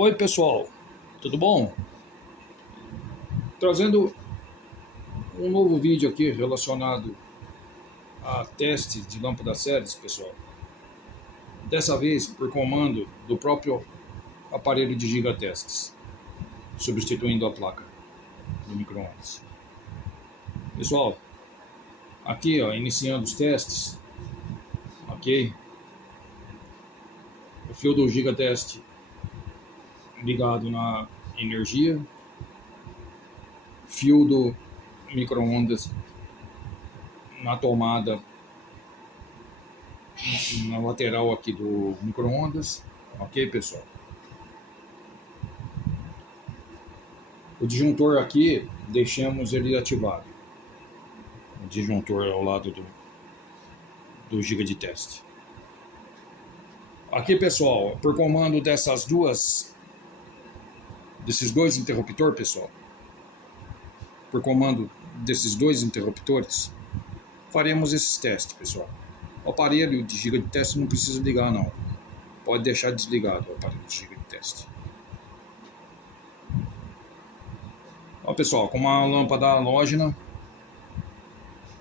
Oi pessoal, tudo bom? Trazendo um novo vídeo aqui relacionado a teste de lâmpada séries, pessoal. Dessa vez por comando do próprio aparelho de gigatestes, substituindo a placa do micro-ondas. Pessoal, aqui ó, iniciando os testes, ok? O fio do gigateste ligado na energia, fio do micro-ondas na tomada na lateral aqui do micro-ondas, ok pessoal? O disjuntor aqui, deixamos ele ativado. O disjuntor ao lado do giga de teste. Aqui pessoal, por comando desses dois interruptores, pessoal, por comando desses dois interruptores, faremos esses testes, pessoal. O aparelho de giga de teste não precisa ligar não, pode deixar desligado o aparelho de giga de teste. Ó pessoal, com uma lâmpada halógena,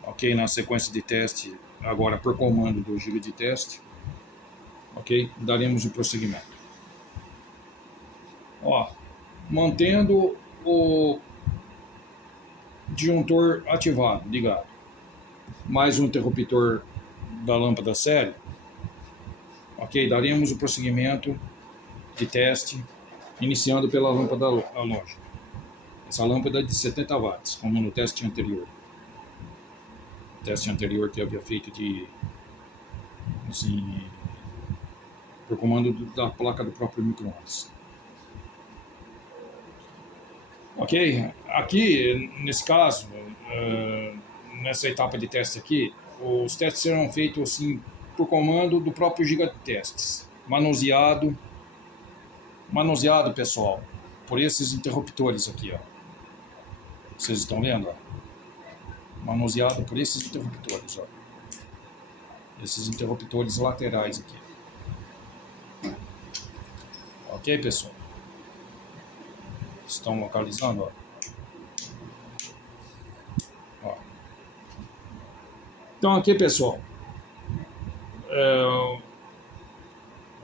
ok, na sequência de teste, agora por comando do giga de teste, ok, daremos o prosseguimento. Ó, mantendo o disjuntor ativado, ligado, mais um interruptor da lâmpada série, ok, daremos o prosseguimento de teste, iniciando pela lâmpada halógena. Essa lâmpada é de 70 watts, como no teste anterior. O teste anterior que eu havia feito de, assim, por comando da placa do próprio micro-ondas. Ok, aqui, nesse caso, nessa etapa de teste aqui, os testes serão feitos assim, por comando do próprio gigatestes, manuseado, pessoal, por esses interruptores aqui, ó. Vocês estão vendo, ó? Manuseado por esses interruptores, ó. Esses interruptores laterais aqui. Ok, pessoal? Estão localizando, ó. Ó. Então aqui, pessoal,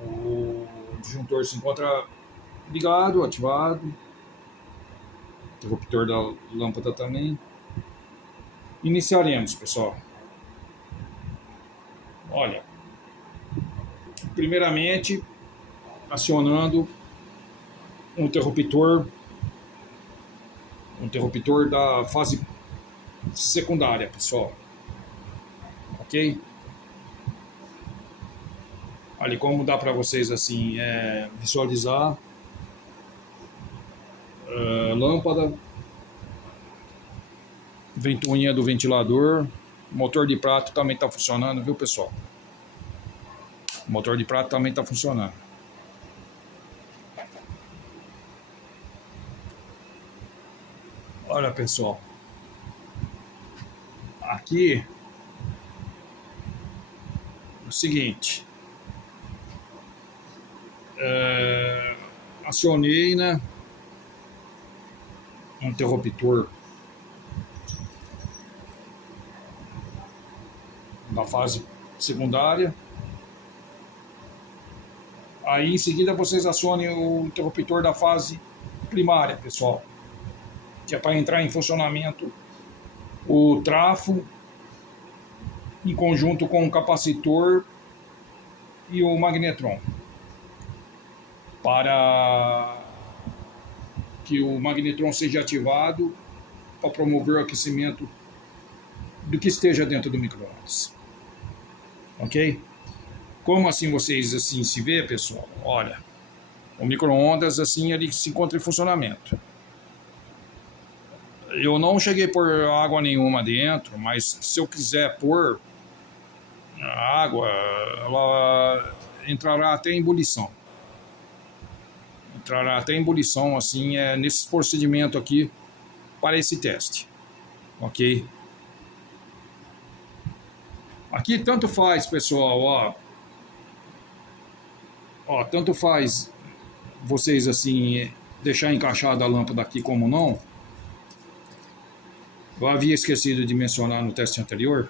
o disjuntor se encontra ligado, ativado, interruptor da lâmpada também. Iniciaremos, pessoal. Olha, primeiramente acionando um interruptor da fase secundária, pessoal, ok? Ali como dá para vocês assim visualizar, lâmpada, ventoinha do ventilador, motor de prato também está funcionando, viu pessoal? O motor de prato também está funcionando. Olha pessoal, aqui é o seguinte, acionei, né, um interruptor da fase secundária. Aí em seguida vocês acionem o interruptor da fase primária, pessoal, que é para entrar em funcionamento o trafo em conjunto com o capacitor e o magnetron, para que o magnetron seja ativado para promover o aquecimento do que esteja dentro do micro-ondas. Ok? Como assim vocês assim se vê, pessoal? Olha, o micro-ondas assim ele se encontra em funcionamento. Eu não cheguei a pôr água nenhuma dentro, mas se eu quiser pôr a água, ela entrará até em ebulição. Entrará até em ebulição assim nesse procedimento aqui para esse teste. Ok? Aqui tanto faz, pessoal, ó, tanto faz vocês assim deixar encaixada a lâmpada aqui como não, eu havia esquecido de mencionar no teste anterior.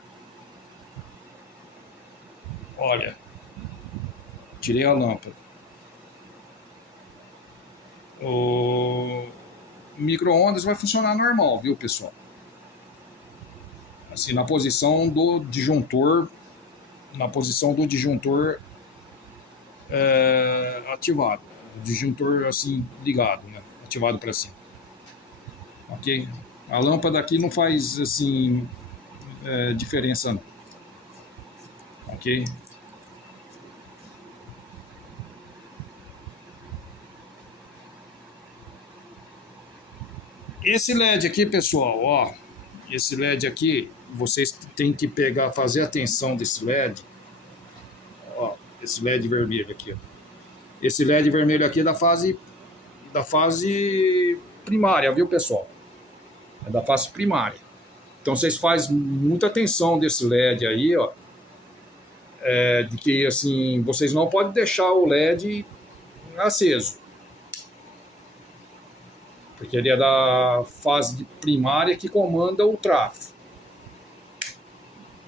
Olha, tirei a lâmpada. O micro-ondas vai funcionar normal, viu, pessoal? Assim, na posição do disjuntor, ativado, o disjuntor assim ligado, né? Ativado para cima, ok? A lâmpada aqui não faz assim diferença, não, ok? Esse LED aqui, pessoal, ó, esse LED aqui, vocês têm que pegar, fazer atenção desse LED, ó, esse LED vermelho aqui, ó. Esse LED vermelho aqui é da fase primária, viu, pessoal? É da fase primária. Então vocês fazem muita atenção desse LED aí, ó, de que assim vocês não podem deixar o LED aceso, porque ele é da fase primária que comanda o tráfego.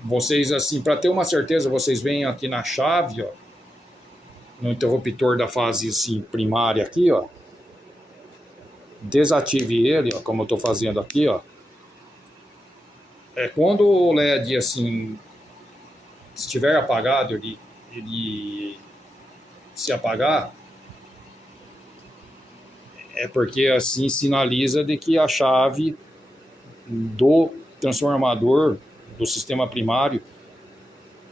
Vocês assim, para ter uma certeza, vocês vêm aqui na chave, ó, no interruptor da fase assim, primária aqui, ó, desative ele, ó, como eu estou fazendo aqui, ó. Quando o LED assim estiver apagado, ele se apagar, é porque assim sinaliza de que a chave do transformador do sistema primário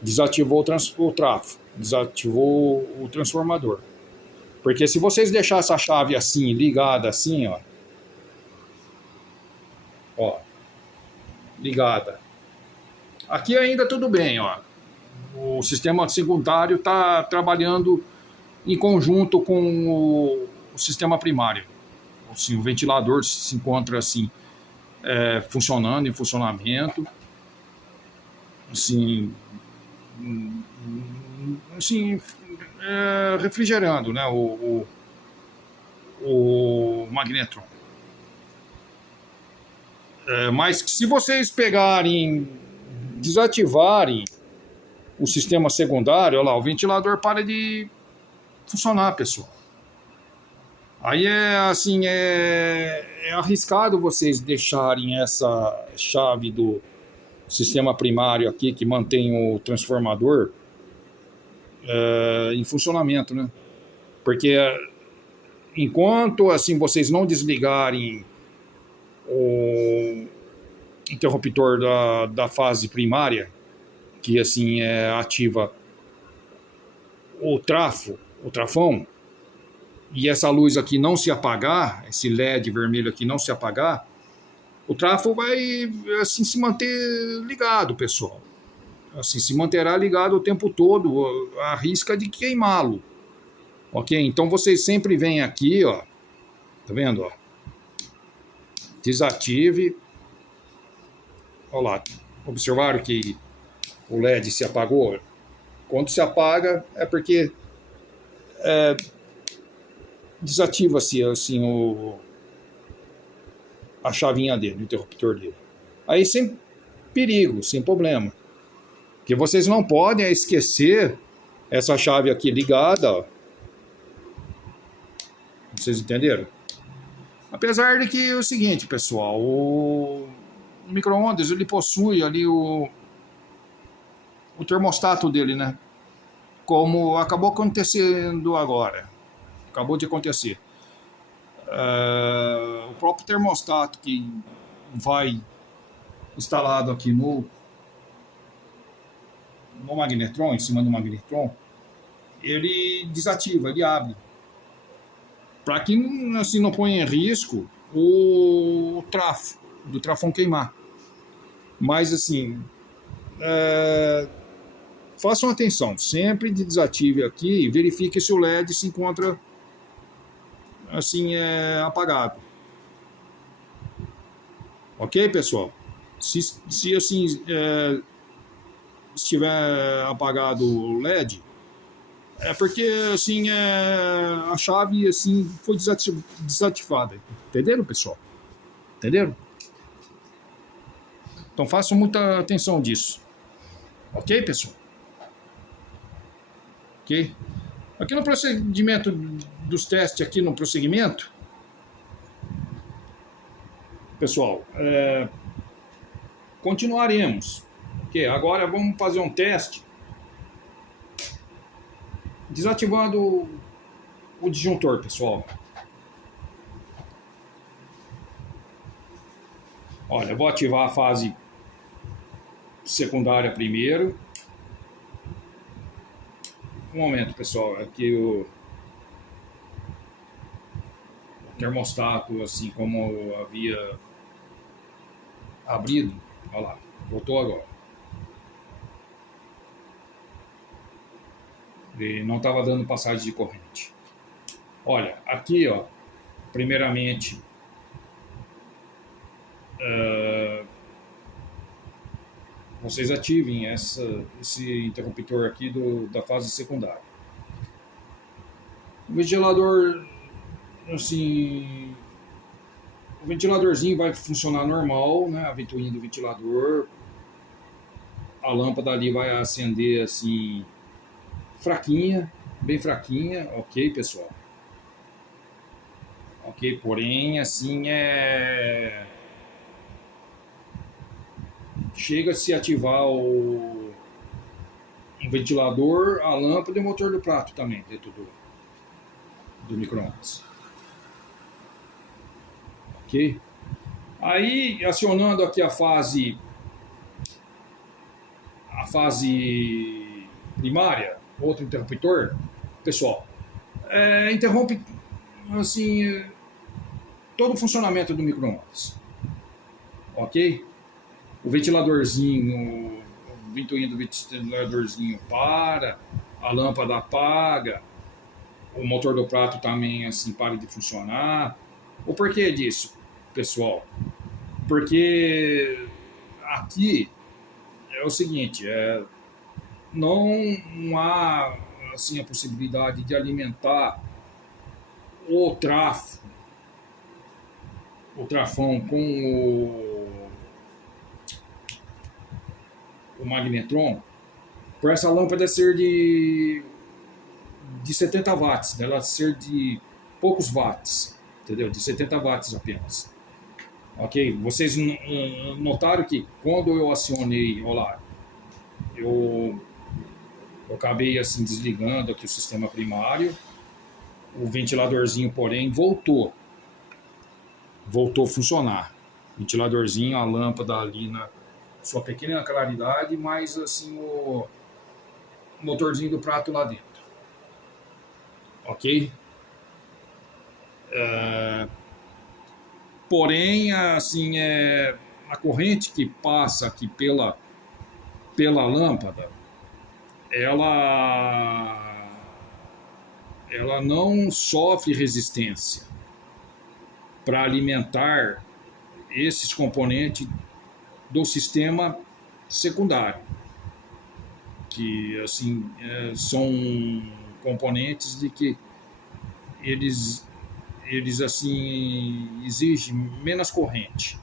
desativou o tráfego, desativou o transformador. Porque se vocês deixar essa chave assim, ligada assim, ó, ligada, aqui ainda tudo bem, ó. O sistema secundário está trabalhando em conjunto com o sistema primário. Assim, o ventilador se encontra assim, funcionando, em funcionamento, assim, refrigerando, né, o magnetron. Mas se vocês pegarem, desativarem o sistema secundário, olha lá, o ventilador para de funcionar, pessoal. Aí é arriscado vocês deixarem essa chave do sistema primário aqui, que mantém o transformador, em funcionamento, né? Porque enquanto assim vocês não desligarem o interruptor da fase primária, que assim ativa o trafão, e essa luz aqui não se apagar, esse LED vermelho aqui não se apagar, o trafo vai assim se manter ligado, pessoal. Assim, se manterá ligado o tempo todo, arrisca de queimá-lo. Ok? Então vocês sempre vêm aqui, ó. Tá vendo, ó? Desative. Olha lá. Observaram que o LED se apagou? Quando se apaga é porque desativa-se assim a chavinha dele, o interruptor dele. Aí sem perigo, sem problema. Porque vocês não podem esquecer essa chave aqui ligada, ó. Vocês entenderam? Apesar de que é o seguinte, pessoal, o micro-ondas ele possui ali o termostato dele, né? Como acabou acontecendo agora. Acabou de acontecer. O próprio termostato que vai instalado aqui no magnetron, em cima do magnetron, ele desativa, ele abre. Para que assim, não ponha em risco o do trafão queimar. Mas assim, façam atenção, sempre desative aqui e verifique se o LED se encontra assim apagado. Ok, pessoal? Se assim estiver apagado o LED, É porque, assim, a chave, assim, foi desativada. Entenderam, pessoal? Entenderam? Então façam muita atenção disso. Ok, pessoal? Ok? Aqui no procedimento dos testes, aqui no prosseguimento, pessoal, continuaremos. Ok? Agora vamos fazer um teste desativando o disjuntor, pessoal. Olha, eu vou ativar a fase secundária primeiro. Um momento, pessoal, aqui o termostato, assim como havia abrido, olha lá, voltou agora. E não estava dando passagem de corrente. Olha, aqui, ó, primeiramente, vocês ativem esse interruptor aqui da fase secundária. O ventilador, assim, o ventiladorzinho vai funcionar normal, né? A ventoinha do ventilador, a lâmpada ali vai acender assim, fraquinha, bem fraquinha, ok, pessoal? Ok, porém, assim, chega a se ativar o ventilador, a lâmpada e o motor do prato também, dentro do micro-ondas. Ok? Aí, acionando aqui a fase primária, outro interruptor, pessoal, interrompe assim todo o funcionamento do micro-ondas. Ok? O ventiladorzinho, o ventoinho do ventiladorzinho para, a lâmpada apaga, o motor do prato também assim para de funcionar. O porquê disso, pessoal? Porque aqui é o seguinte, não há assim a possibilidade de alimentar o o trafão com o magnetron por essa lâmpada ser de 70 watts, dela ser de poucos watts, entendeu? De 70 watts apenas. Ok? Vocês notaram que quando eu acionei, olha lá, eu acabei assim desligando aqui o sistema primário, o ventiladorzinho, porém, voltou a funcionar. Ventiladorzinho, a lâmpada ali na sua pequena claridade, mas assim o motorzinho do prato lá dentro. Ok? Porém, assim, a corrente que passa aqui pela lâmpada, ela, ela não sofre resistência para alimentar esses componentes do sistema secundário, que assim são componentes de que eles assim exigem menos corrente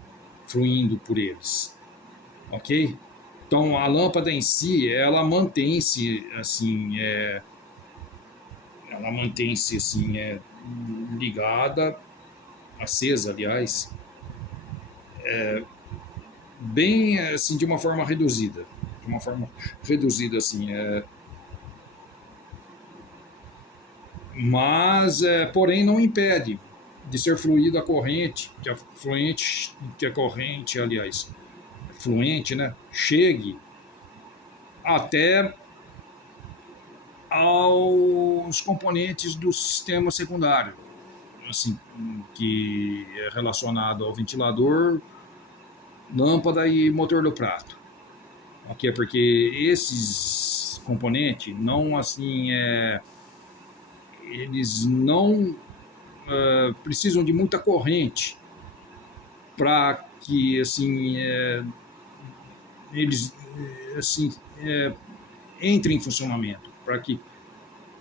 fluindo por eles, ok? Então a lâmpada em si, ela mantém-se assim, ligada, acesa, aliás, bem assim de uma forma reduzida, assim, mas porém não impede de ser fluida a corrente, que a corrente, aliás, fluente, né, chegue até aos componentes do sistema secundário, assim, que é relacionado ao ventilador, lâmpada e motor do prato. Ok? Porque esses componentes não assim eles não precisam de muita corrente para que assim eles assim entrem em funcionamento, para que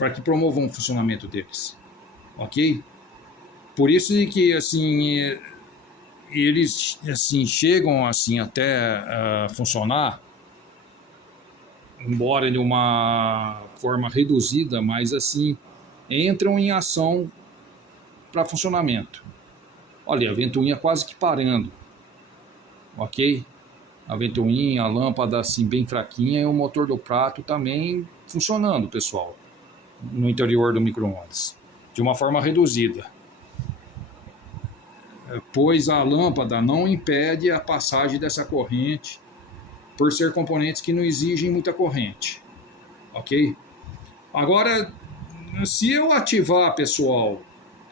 para que promovam o funcionamento deles, ok? Por isso que assim eles assim chegam assim até funcionar, embora de uma forma reduzida, mas assim entram em ação para funcionamento. Olha, a ventoinha quase que parando, ok? A ventoinha, a lâmpada assim bem fraquinha e o motor do prato também funcionando, pessoal, no interior do micro-ondas, de uma forma reduzida, pois a lâmpada não impede a passagem dessa corrente por ser componentes que não exigem muita corrente, ok? Agora, se eu ativar, pessoal,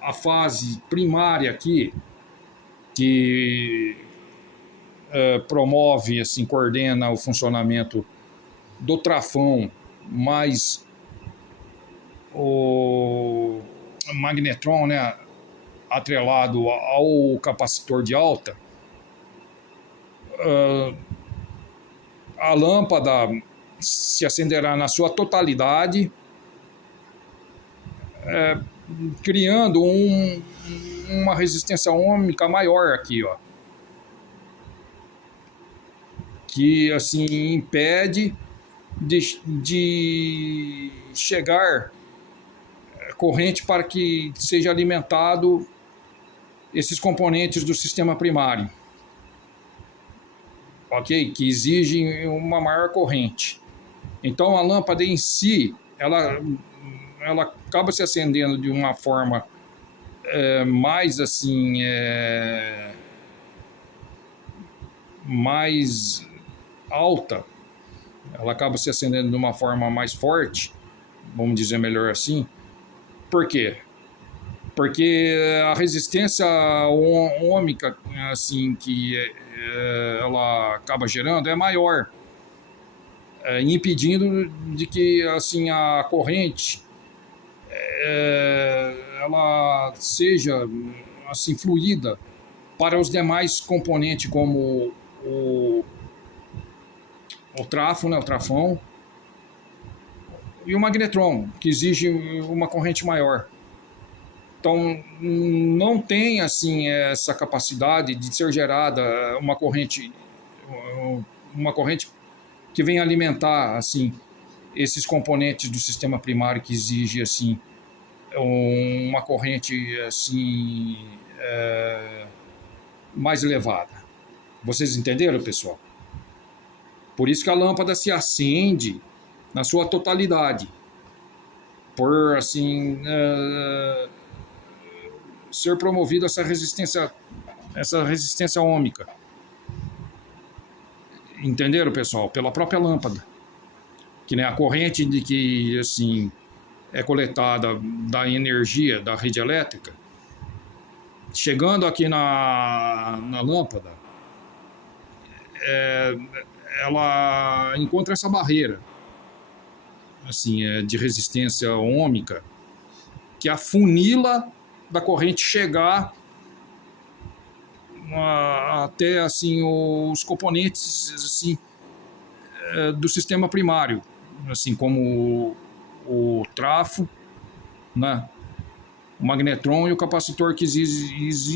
a fase primária aqui, que promove, assim, coordena o funcionamento do trafão mais o magnetron, né, atrelado ao capacitor de alta, a lâmpada se acenderá na sua totalidade, criando uma resistência ohmica maior aqui, ó, que assim impede de chegar corrente para que seja alimentado esses componentes do sistema primário, ok? Que exigem uma maior corrente. Então a lâmpada em si, ela acaba se acendendo de uma forma mais assim, mais alta, ela acaba se acendendo de uma forma mais forte, vamos dizer melhor assim. Por quê? Porque a resistência ohmica assim, que ela acaba gerando é maior, impedindo de que assim, a corrente ela seja assim, fluida para os demais componentes, como o trafo, né, o trafão, e o magnetron, que exige uma corrente maior. Então, não tem assim essa capacidade de ser gerada uma corrente que venha alimentar assim esses componentes do sistema primário, que exige assim uma corrente assim mais elevada. Vocês entenderam, pessoal? Por isso que a lâmpada se acende na sua totalidade, por assim ser promovida essa resistência ohmica. Entenderam, pessoal? Pela própria lâmpada, que né, a corrente de que assim é coletada da energia da rede elétrica, chegando aqui na lâmpada, ela encontra essa barreira assim, de resistência ohmica, que afunila da corrente chegar até assim os componentes assim do sistema primário, assim como o trafo, né, o magnetron e o capacitor, que eles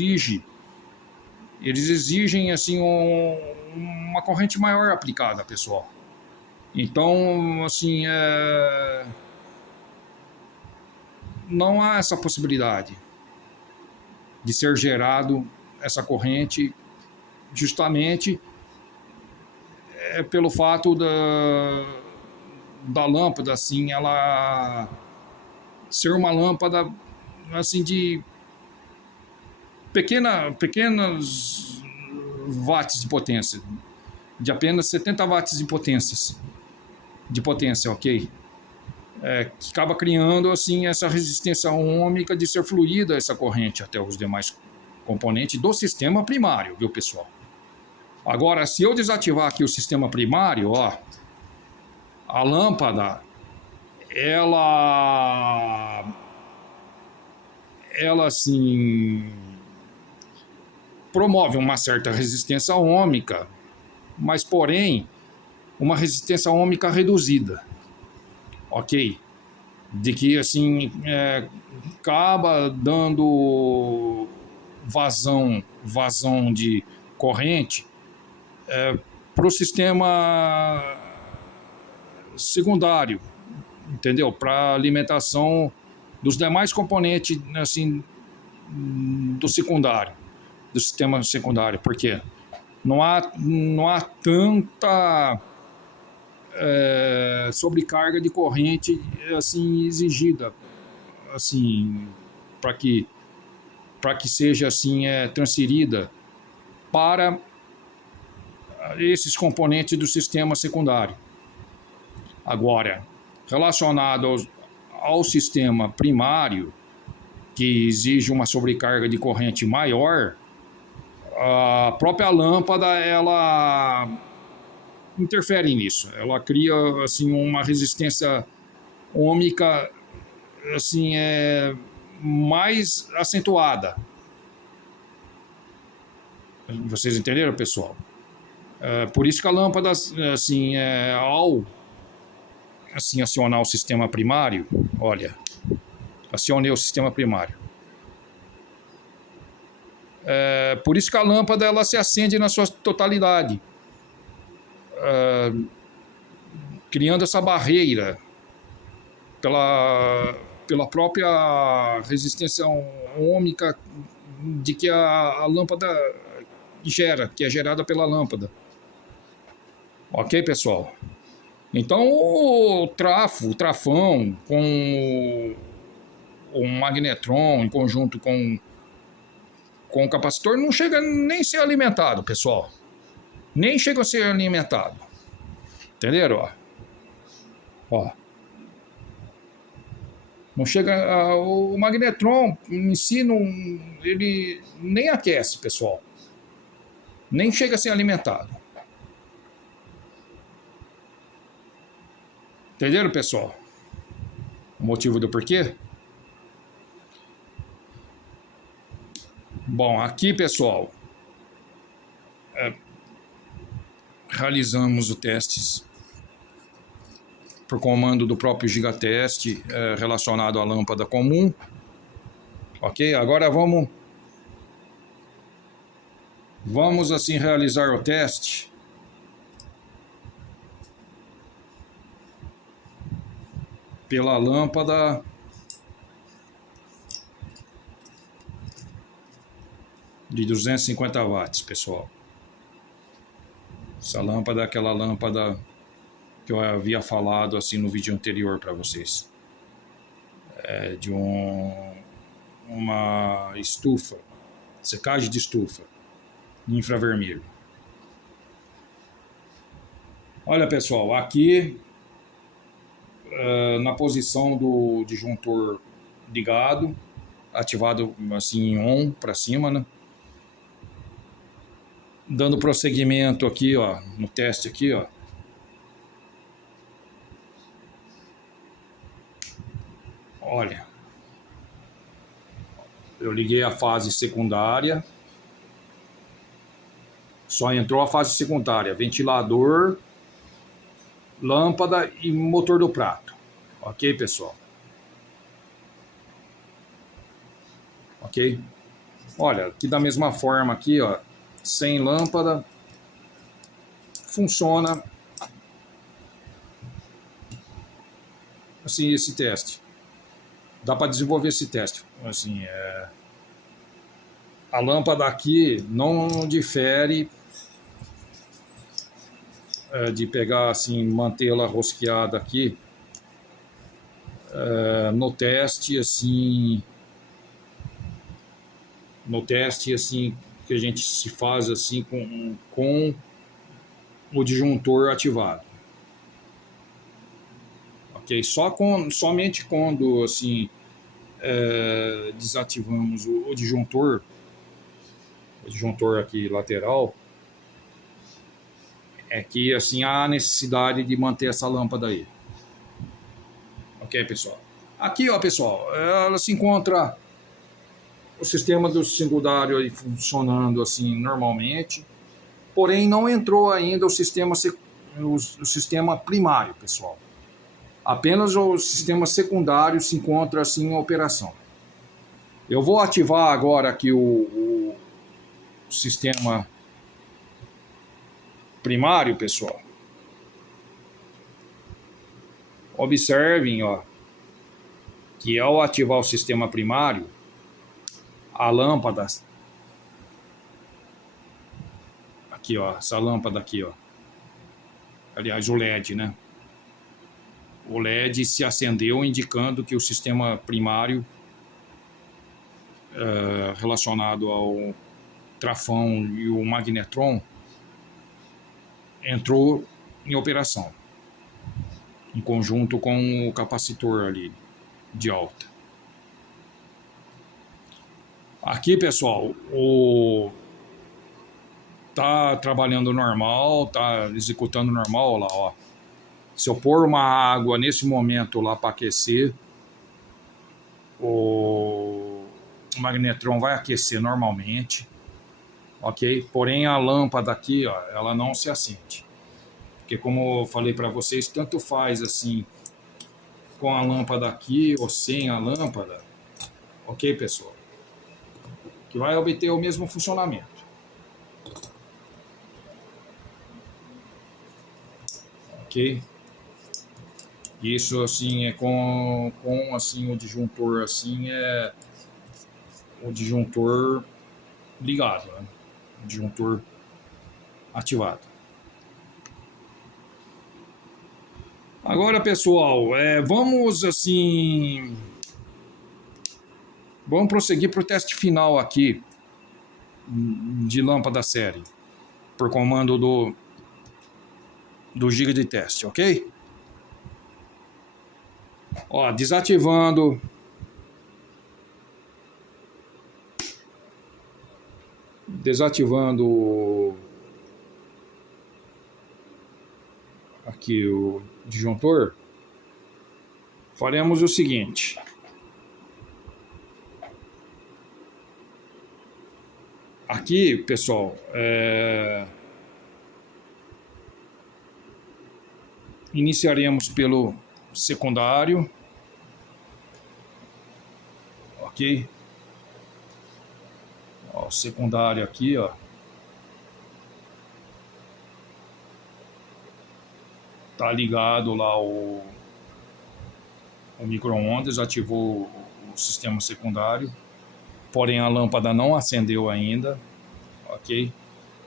exigem assim uma corrente maior aplicada, pessoal. Então, assim, não há essa possibilidade de ser gerado essa corrente, justamente pelo fato da lâmpada, assim, ela ser uma lâmpada assim de pequenas watts de potência, de apenas 70 watts de potência, ok? Que acaba criando assim essa resistência ohmica de ser fluida essa corrente até os demais componentes do sistema primário, viu, pessoal? Agora, se eu desativar aqui o sistema primário, ó, a lâmpada, ela assim promove uma certa resistência ohmica, mas porém uma resistência ohmica reduzida, ok? de que assim acaba dando vazão de corrente para o sistema secundário, entendeu? Para alimentação dos demais componentes assim do secundário, do sistema secundário. Por quê? Não há tanta sobrecarga de corrente assim exigida assim para que seja assim transferida para esses componentes do sistema secundário. Agora, relacionado ao sistema primário, que exige uma sobrecarga de corrente maior, a própria lâmpada ela interfere nisso. Ela cria assim uma resistência ôhmica assim mais acentuada. Vocês entenderam, pessoal? Por isso que a lâmpada assim ao assim acionar o sistema primário, olha, acionei o sistema primário. Por isso que a lâmpada ela se acende na sua totalidade, criando essa barreira pela própria resistência ôhmica de que a lâmpada gera, que é gerada pela lâmpada. Ok, pessoal? Então o trafão com o magnetron em conjunto com o capacitor não chega nem a ser alimentado, pessoal. Nem chega a ser alimentado. Entenderam? Ó. Não chega. O magnetron em si ele nem aquece, pessoal. Nem chega a ser alimentado. Entenderam, pessoal? O motivo do porquê? Bom, aqui, pessoal, realizamos os testes por comando do próprio Gigatest relacionado à lâmpada comum. Ok? Agora vamos assim realizar o teste pela lâmpada de 250 watts, pessoal. Essa lâmpada é aquela lâmpada que eu havia falado assim no vídeo anterior para vocês. De uma estufa, secagem de estufa, infravermelho. Olha, pessoal, aqui na posição do disjuntor ligado, ativado assim em on para cima, né? Dando prosseguimento aqui, ó, no teste aqui, ó. Olha, eu liguei a fase secundária, só entrou a fase secundária, ventilador, lâmpada e motor do prato. Ok, pessoal? Ok? Olha, aqui da mesma forma aqui, ó, sem lâmpada, funciona assim esse teste. Dá para desenvolver esse teste. Assim, a lâmpada aqui não difere de pegar assim, mantê-la rosqueada aqui no teste assim que a gente se faz assim com o disjuntor ativado. Ok? Somente quando assim desativamos o disjuntor aqui lateral, é que assim há necessidade de manter essa lâmpada aí. Ok, pessoal? Aqui, ó, pessoal, ela se encontra o sistema do secundário aí funcionando assim normalmente, porém não entrou ainda o sistema primário, pessoal. Apenas o sistema secundário se encontra assim em operação. Eu vou ativar agora aqui o sistema primário, pessoal. Observem, ó, que ao ativar o sistema primário, a lâmpada, aqui ó, essa lâmpada aqui ó, aliás o LED, né? O LED se acendeu indicando que o sistema primário relacionado ao trafão e o magnetron entrou em operação, em conjunto com o capacitor ali de alta. Aqui, pessoal, tá trabalhando normal, tá executando normal, lá, ó. Se eu pôr uma água nesse momento lá para aquecer, o magnetron vai aquecer normalmente, ok? Porém a lâmpada aqui, ó, ela não se acende, porque como eu falei para vocês, tanto faz assim com a lâmpada aqui ou sem a lâmpada, ok, pessoal? Que vai obter o mesmo funcionamento. Ok? Isso assim é com assim o disjuntor assim é o disjuntor ligado, né? O disjuntor ativado. Agora, pessoal, vamos assim, vamos prosseguir para o teste final aqui de lâmpada série por comando do giga de teste, ok? Ó, desativando aqui o disjuntor, faremos o seguinte. Aqui, pessoal, iniciaremos pelo secundário, ok? Ó, o secundário aqui, ó, tá ligado lá o micro-ondas, ativou o sistema secundário, porém a lâmpada não acendeu ainda, ok?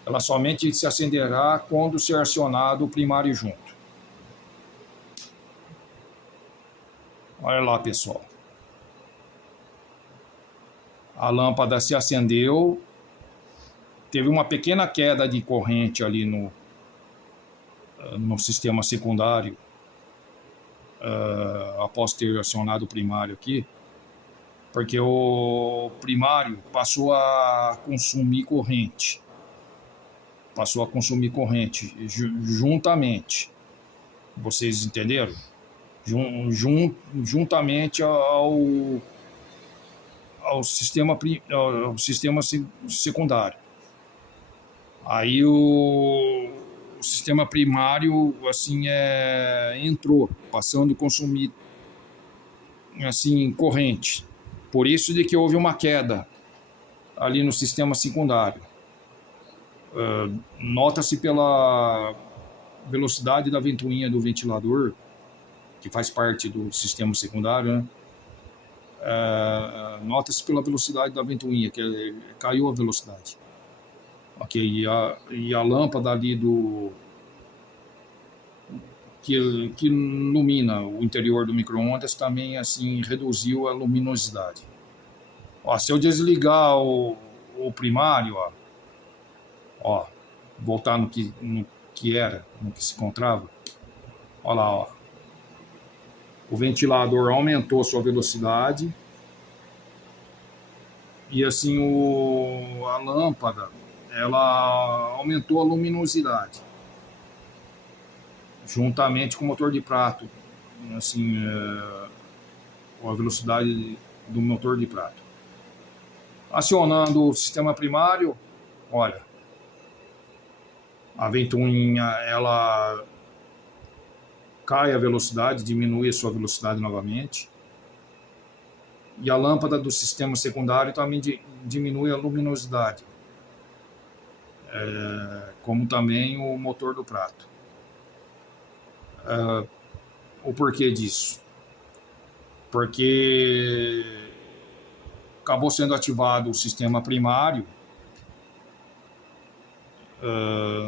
Ela somente se acenderá quando ser acionado o primário junto. Olha lá, pessoal. A lâmpada se acendeu, teve uma pequena queda de corrente ali no sistema secundário, após ter acionado o primário aqui, porque o primário passou a consumir corrente. Juntamente. Vocês entenderam? Juntamente ao sistema secundário. Aí o sistema primário assim entrou, passando a consumir assim corrente. Por isso de que houve uma queda ali no sistema secundário. Nota-se pela velocidade da ventoinha do ventilador, que faz parte do sistema secundário, né? Nota-se pela velocidade da ventoinha, que caiu a velocidade. Ok, e a lâmpada ali que ilumina o interior do micro-ondas também assim reduziu a luminosidade. Ó, se eu desligar o primário, ó, voltar no que se encontrava, ó lá, ó. O ventilador aumentou sua velocidade e assim a lâmpada ela aumentou a luminosidade juntamente com o motor de prato, assim a velocidade do motor de prato. Acionando o sistema primário, olha, a ventoinha ela cai a velocidade, diminui a sua velocidade novamente. E a lâmpada do sistema secundário também diminui a luminosidade, como também o motor do prato. O porquê disso? Porque acabou sendo ativado o sistema primário,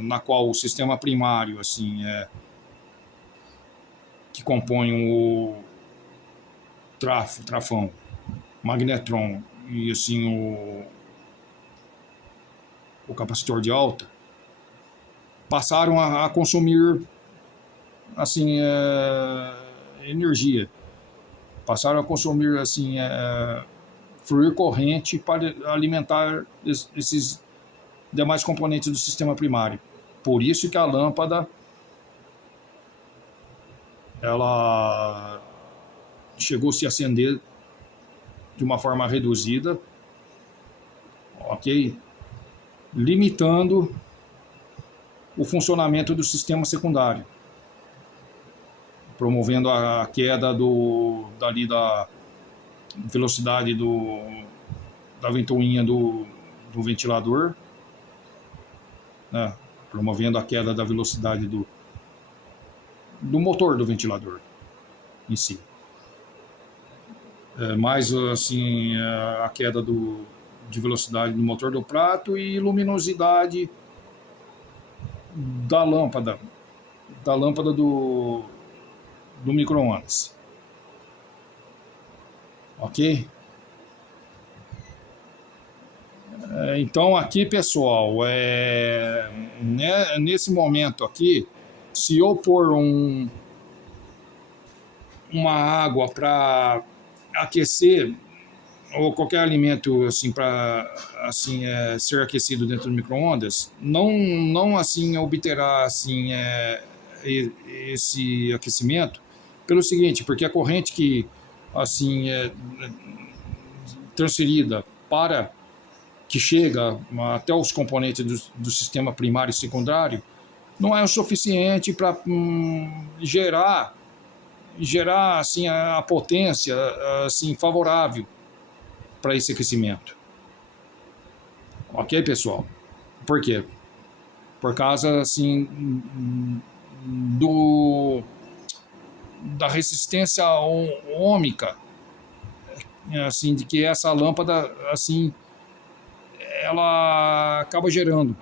na qual o sistema primário, assim, que compõe o trafão, magnetron e assim o capacitor de alta, passaram a consumir assim energia, passaram a consumir assim fluir corrente para alimentar esses demais componentes do sistema primário. Por isso que a lâmpada ela chegou a se acender de uma forma reduzida, ok? Limitando o funcionamento do sistema secundário, promovendo a queda da velocidade da ventoinha do ventilador, né? Promovendo a queda da velocidade do motor do ventilador em si. Mais assim a queda de velocidade do motor do prato e luminosidade da lâmpada do micro-ondas. Ok? Então aqui, pessoal, nesse momento aqui, se eu pôr uma água para aquecer ou qualquer alimento assim para assim ser aquecido dentro do micro-ondas, não assim obterá assim esse aquecimento pelo seguinte, porque a corrente que assim transferida para que chega até os componentes do sistema primário e secundário não é o suficiente para gerar assim a potência assim favorável para esse aquecimento. Ok, pessoal? Por quê? Por causa assim da resistência ômica, assim, de que essa lâmpada assim ela acaba gerando.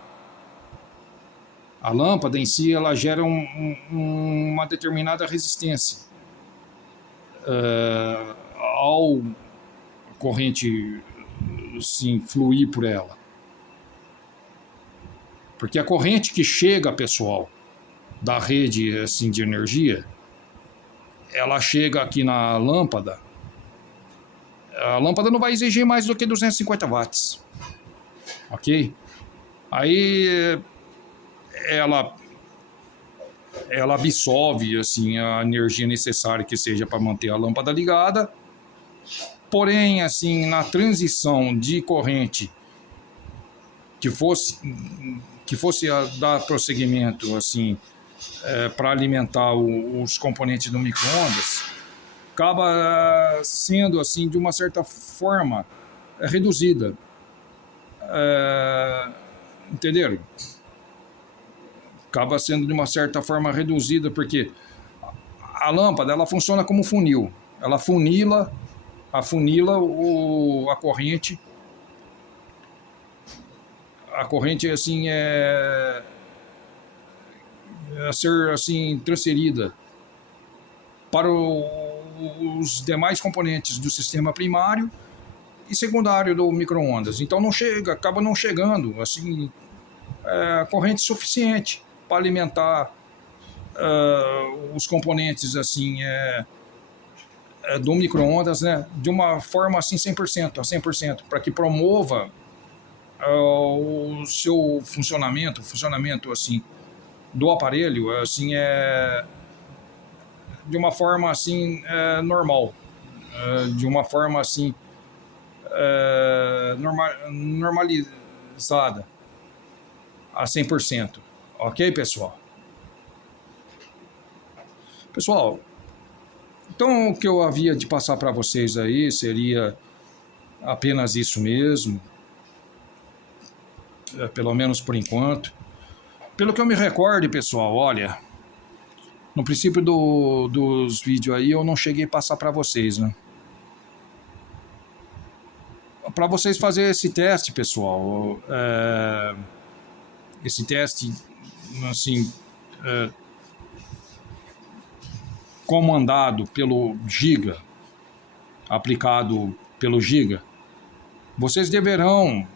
A lâmpada em si ela gera uma determinada resistência ao corrente assim, fluir por ela. Porque a corrente que chega, pessoal, da rede assim, de energia, ela chega aqui na lâmpada, a lâmpada não vai exigir mais do que 250 watts. Ok? Aí ela absorve assim, a energia necessária que seja para manter a lâmpada ligada. Porém, assim, na transição de corrente que fosse dar prosseguimento assim, para alimentar os componentes do micro-ondas, acaba sendo assim de uma certa forma reduzida. Entenderam? Acaba sendo de uma certa forma reduzida porque a lâmpada ela funciona como funil. Ela afunila a corrente. A corrente assim a ser assim transferida para os demais componentes do sistema primário e secundário do micro-ondas. Então acaba não chegando assim corrente suficiente para alimentar os componentes assim do micro-ondas, né, de uma forma assim 100%, para que promova o seu funcionamento assim do aparelho assim de uma forma assim normal, de uma forma assim normalizada a 100%. Ok, pessoal? Pessoal, então o que eu havia de passar para vocês aí seria apenas isso mesmo, pelo menos por enquanto. Pelo que eu me recordo, pessoal, olha, no princípio dos vídeos aí eu não cheguei a passar para vocês, né? Para vocês fazerem esse teste, pessoal, esse teste, assim, comandado pelo Giga, aplicado pelo Giga, vocês deverão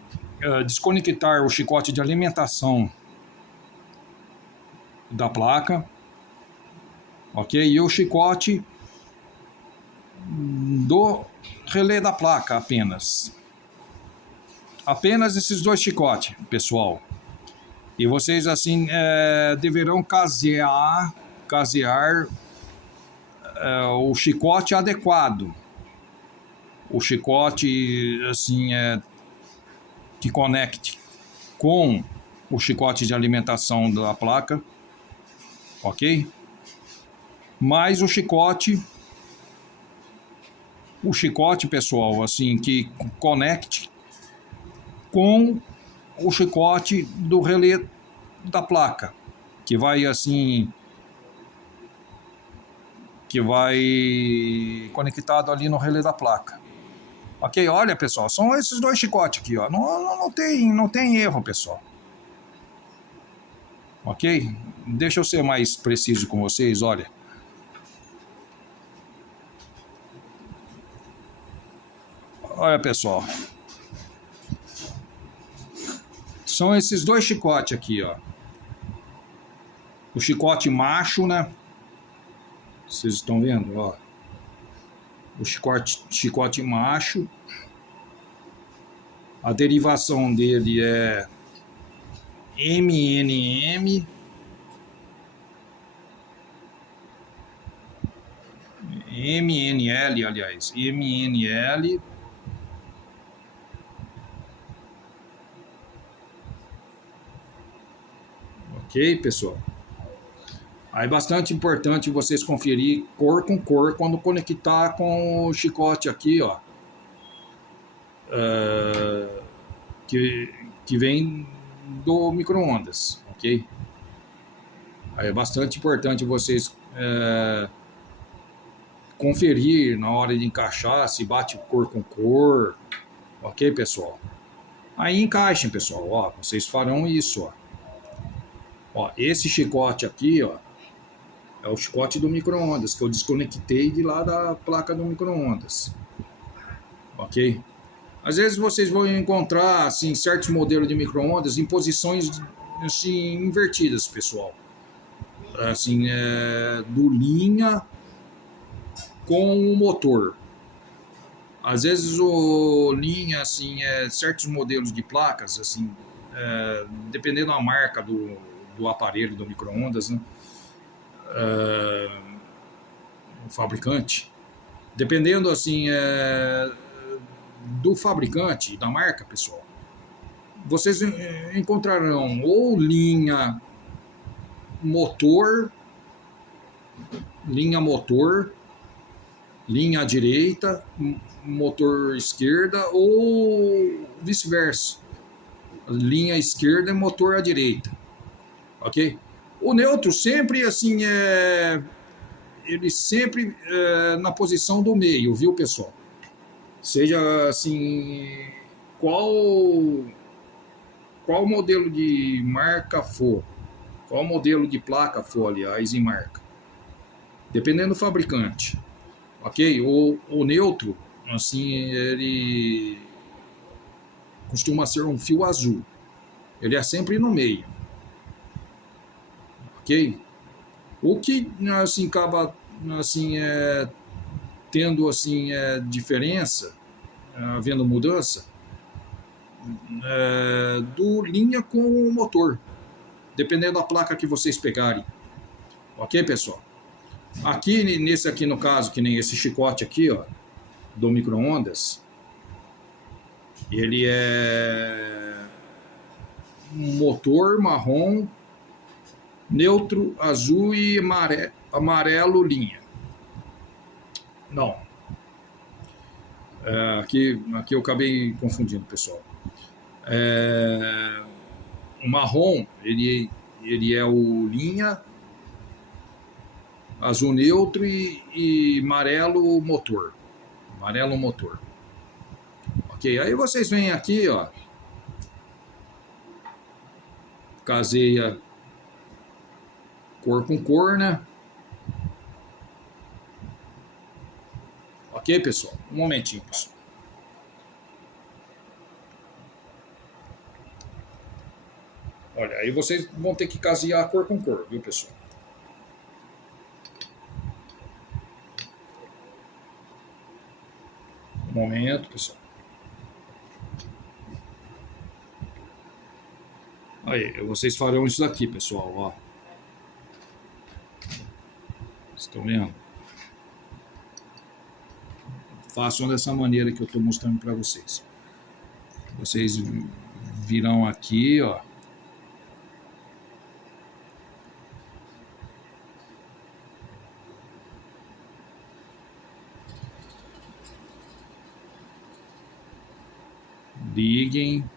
desconectar o chicote de alimentação da placa, ok? E o chicote do relé da placa apenas. Apenas esses dois chicotes, pessoal. E vocês assim deverão casear o chicote adequado. O chicote assim que conecte com o chicote de alimentação da placa, ok? Mas o chicote, pessoal, assim, que conecte com o chicote do relé da placa, que vai assim, que vai conectado ali no relé da placa. Ok? Olha, pessoal, são esses dois chicotes aqui, ó. Não tem erro, pessoal. Ok? Deixa eu ser mais preciso com vocês, olha. Olha, pessoal. São esses dois chicotes aqui, ó. O chicote macho, né? Vocês estão vendo, ó. O chicote macho. A derivação dele é MNM. MNL, aliás. MNL. Ok, pessoal? Aí é bastante importante vocês conferir cor com cor quando conectar com o chicote aqui, ó. Que vem do micro-ondas, ok? Aí é bastante importante vocês conferir na hora de encaixar se bate cor com cor, ok, pessoal? Aí encaixem, pessoal, ó, vocês farão isso, ó. Ó, esse chicote aqui, ó, é o chicote do micro-ondas, que eu desconectei de lá da placa do micro-ondas. Ok? Às vezes vocês vão encontrar, assim, certos modelos de micro-ondas em posições, assim, invertidas, pessoal. Assim, do linha com o motor. Às vezes o linha, assim, certos modelos de placas, assim, dependendo da marca do aparelho, do micro-ondas, né? O fabricante, dependendo assim do fabricante, da marca, pessoal, vocês encontrarão ou linha motor, linha direita, motor esquerda, ou vice-versa, linha esquerda e motor à direita, ok? O neutro sempre assim ele sempre na posição do meio, viu, pessoal? Seja assim, qual modelo de marca for, qual modelo de placa for, aliás, em marca, dependendo do fabricante, ok? O neutro, assim, ele costuma ser um fio azul, ele é sempre no meio, ok? O que assim acaba assim tendo assim diferença, havendo mudança do linha com o motor, dependendo da placa que vocês pegarem, ok, pessoal? Aqui nesse aqui no caso, que nem esse chicote aqui, ó, do micro-ondas, ele é motor marrom, neutro azul e amarelo, linha. Não. Aqui eu acabei confundindo, pessoal. O marrom, ele é o linha, azul neutro e amarelo motor. Amarelo motor. Ok, aí vocês vêm aqui, ó. Caseia cor com cor, né? Ok, pessoal? Um momentinho, pessoal. Olha, aí vocês vão ter que casear cor com cor, viu, pessoal? Um momento, pessoal. Aí, vocês farão isso daqui, pessoal, ó. Estão vendo? Façam dessa maneira que eu estou mostrando para vocês. Vocês virão aqui, ó. Liguem.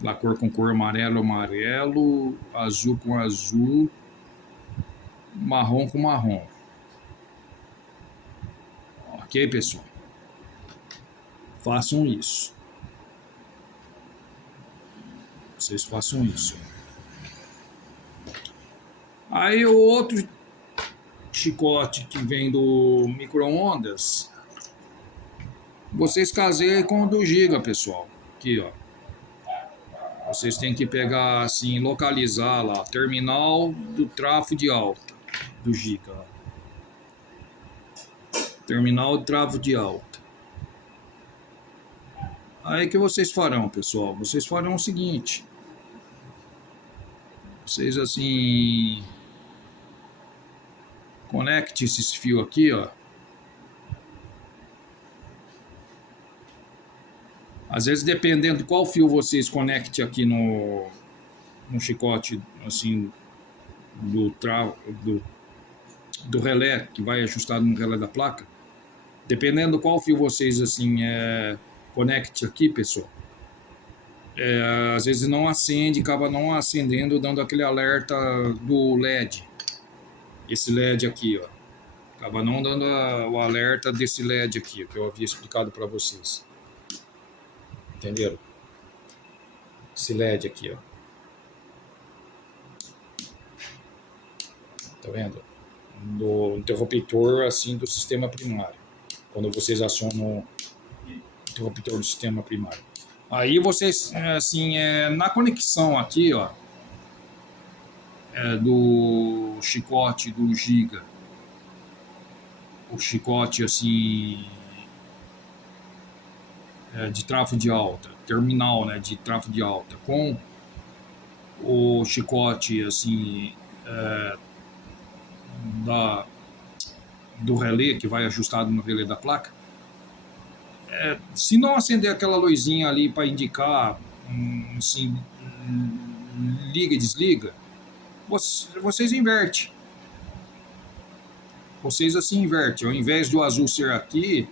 Lá cor com cor, amarelo, amarelo, azul com azul, marrom com marrom. Ok, pessoal? Façam isso. Vocês façam isso. Aí o outro chicote que vem do micro-ondas, vocês caseiam com o do Giga, pessoal. Aqui, ó. Vocês têm que pegar assim, localizar lá, terminal do trafo de alta do Giga. Ó. Terminal de travo de alta. Aí que vocês farão, pessoal? Vocês farão o seguinte. Vocês assim conecte esses fios aqui, ó. Às vezes, dependendo de qual fio vocês conectem aqui no chicote, assim, do relé, que vai ajustado no relé da placa, dependendo de qual fio vocês, assim, conecte aqui, pessoal, às vezes não acende, acaba não acendendo, dando aquele alerta do LED. Esse LED aqui, ó. Acaba não dando o alerta desse LED aqui, que eu havia explicado para vocês. Entenderam? Esse LED aqui, ó. Tá vendo? No interruptor, assim, do sistema primário. Quando vocês acionam o interruptor do sistema primário. Aí vocês, assim, na conexão aqui, ó, do chicote do Giga, o chicote, assim, de trafo de alta, terminal, né, de trafo de alta, com o chicote, assim, do relé, que vai ajustado no relé da placa, se não acender aquela luzinha ali para indicar, assim, liga e desliga, vocês invertem. Vocês assim invertem. Ao invés do azul ser aqui,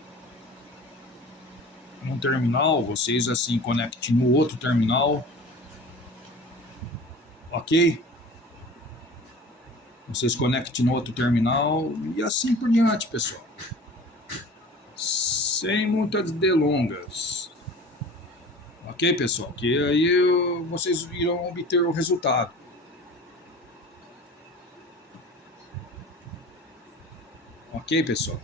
num terminal, vocês assim conectem no outro terminal. Ok? Vocês conectem no outro terminal e assim por diante, pessoal. Sem muitas delongas. Ok, pessoal? Que aí vocês irão obter o resultado. Ok, pessoal?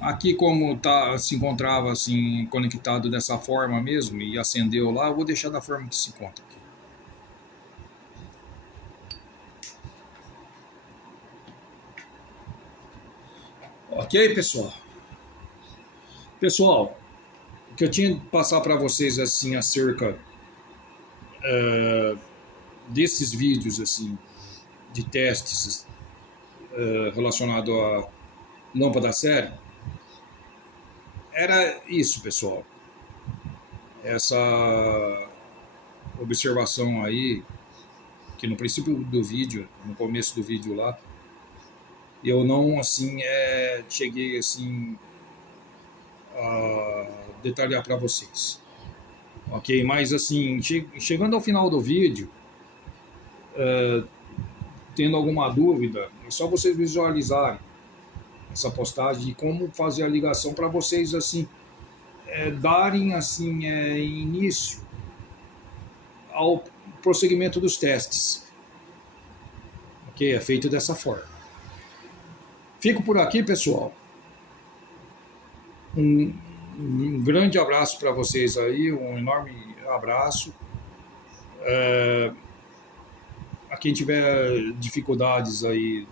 Aqui, como se encontrava assim conectado dessa forma mesmo e acendeu lá, eu vou deixar da forma que se encontra aqui. Ok, pessoal? Pessoal, o que eu tinha que passar para vocês assim acerca desses vídeos assim de testes relacionado à lâmpada série era isso, pessoal. Essa observação aí que no princípio do vídeo, no começo do vídeo lá, eu não assim cheguei assim a detalhar para vocês, ok? Mas assim, chegando ao final do vídeo, tendo alguma dúvida, é só vocês visualizarem essa postagem de como fazer a ligação para vocês assim darem assim início ao prosseguimento dos testes, ok? É feito dessa forma. Fico por aqui, pessoal. Um grande abraço para vocês aí, um enorme abraço. A quem tiver dificuldades aí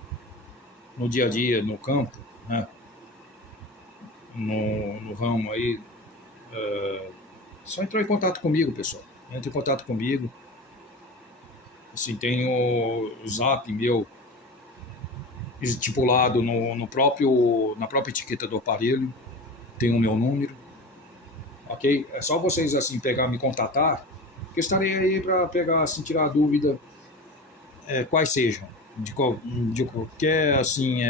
no dia a dia, no campo, né? no ramo aí, só entrar em contato comigo, pessoal. Entre em contato comigo. Assim, tem o zap meu estipulado na própria etiqueta do aparelho, tem o meu número, ok? É só vocês assim pegar, me contatar, que eu estarei aí para pegar, assim, tirar a dúvida quais sejam, de qualquer assim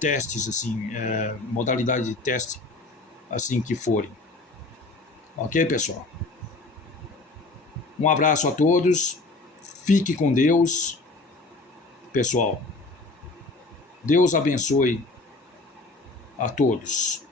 testes, assim, modalidade de teste assim que forem, ok, pessoal? Um abraço a todos, fique com Deus, pessoal. Deus abençoe a todos.